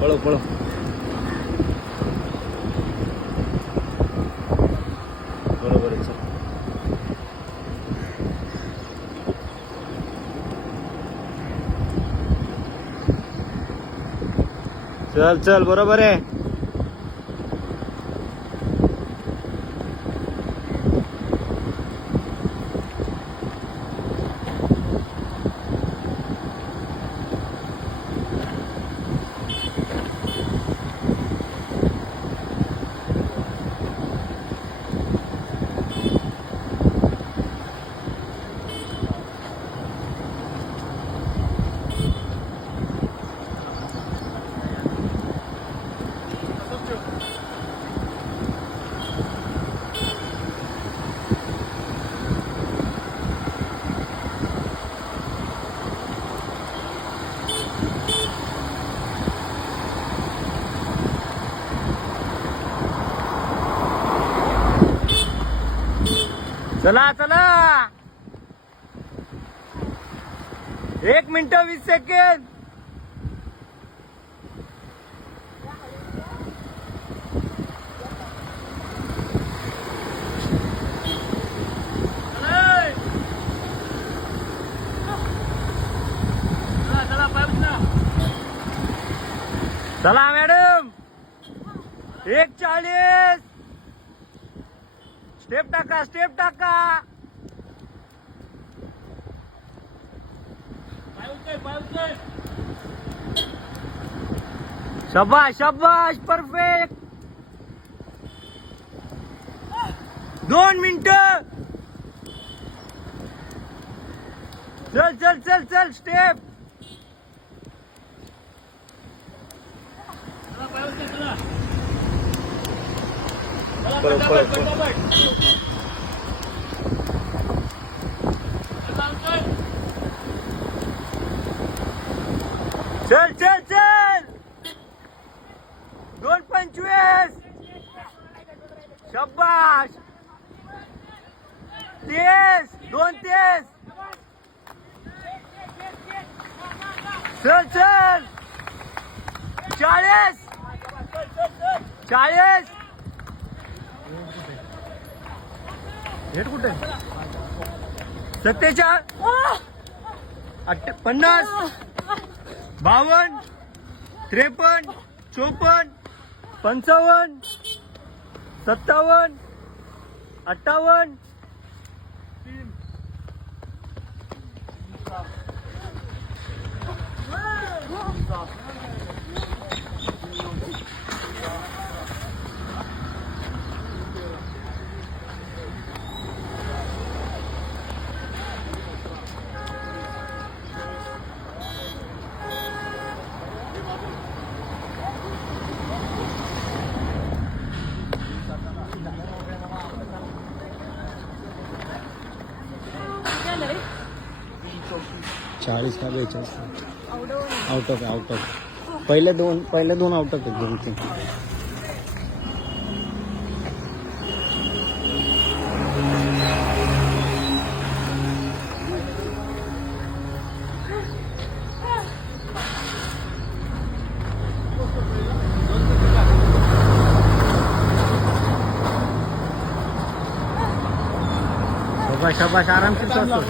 પડો પડો. બરોબર છે. ચાલ ચાલ બરોબર હે. चला चला. एक मिनिट वीस सेकंड चला मॅडम. एक चाळीस. स्टेप टाका स्टेप टाका. शबाश शबाश परफेक्ट दोन मिनिट. चल चल चल चल स्टेप चल चल चल. दोन पंचवीस. शब्बाश तीस. दोन तीस. चल चल. चाळीस. चाळीस. हेट कुठे? सत्तेचाळ? पन्नास? बावन्न? त्रेपन्न? चोपन्न? पंचावन्न? सत्तावन्न? अठ्ठावन्न? चाळीस का बेचाळीस आउट ऑफ आउट ऑफ पहिले दोन पहिले दोन आउट ऑफ दोन तीन शाबाश शाबाश आरामशीर चालतो